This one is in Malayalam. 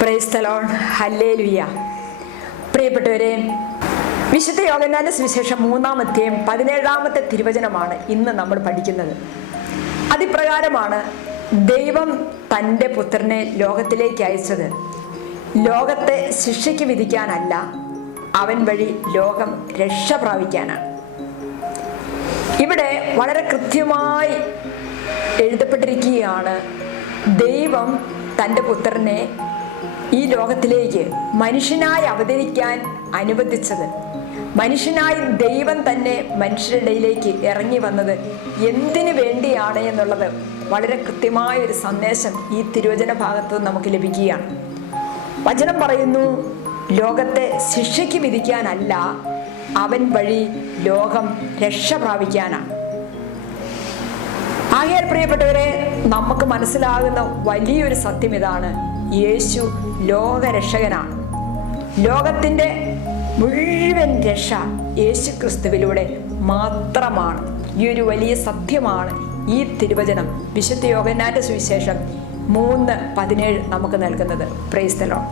Praise the Lord. ഹല്ലേലൂയ. പ്രിയപ്പെട്ടവരെ, വിശുദ്ധ യോഹന്നാന്റെ സുവിശേഷം 3-ാം അധ്യായം 17-ാമത്തെ തിരുവചനമാണ് ഇന്ന് നമ്മൾ പഠിക്കുന്നത്. അതിപ്രകാരമാണ് ദൈവം തൻ്റെ പുത്രനെ ലോകത്തിലേക്ക് അയച്ചത്, ലോകത്തെ ശിക്ഷയ്ക്ക് വിധിക്കാനല്ല, അവൻ വഴി ലോകം രക്ഷ പ്രാപിക്കാനാണ്. ഇവിടെ വളരെ കൃത്യമായി എഴുതപ്പെട്ടിരിക്കുകയാണ്, ദൈവം തൻ്റെ പുത്രനെ ഈ ലോകത്തിലേക്ക് മനുഷ്യനായി അവതരിക്കാൻ അനുവദിച്ചത്, മനുഷ്യനായി ദൈവം തന്നെ മനുഷ്യരുടെ ഇടയിലേക്ക് ഇറങ്ങി വന്നത് എന്തിനു വേണ്ടിയാണ് എന്നുള്ളത് വളരെ കൃത്യമായ ഒരു സന്ദേശം ഈ തിരുവചന ഭാഗത്ത് നമുക്ക് ലഭിക്കുകയാണ്. വചനം പറയുന്നു, ലോകത്തെ ശിക്ഷയ്ക്ക് വിധിക്കാനല്ല, അവൻ വഴി ലോകം രക്ഷ പ്രാപിക്കാനാണ്. ആകയാൽ പ്രിയപ്പെട്ടവരെ, നമുക്ക് മനസ്സിലാകുന്ന വലിയൊരു സത്യം ഇതാണ്, യേശു ലോകരക്ഷകനാണ്. ലോകത്തിൻ്റെ മുഴുവൻ രക്ഷ യേശു ക്രിസ്തുവിലൂടെ മാത്രമാണ്. ഈ ഒരു വലിയ സത്യമാണ് ഈ തിരുവചനം വിശുദ്ധ യോഹന്നാന്റെ സുവിശേഷം 3:17 നമുക്ക് നൽകുന്നത്. Praise the Lord.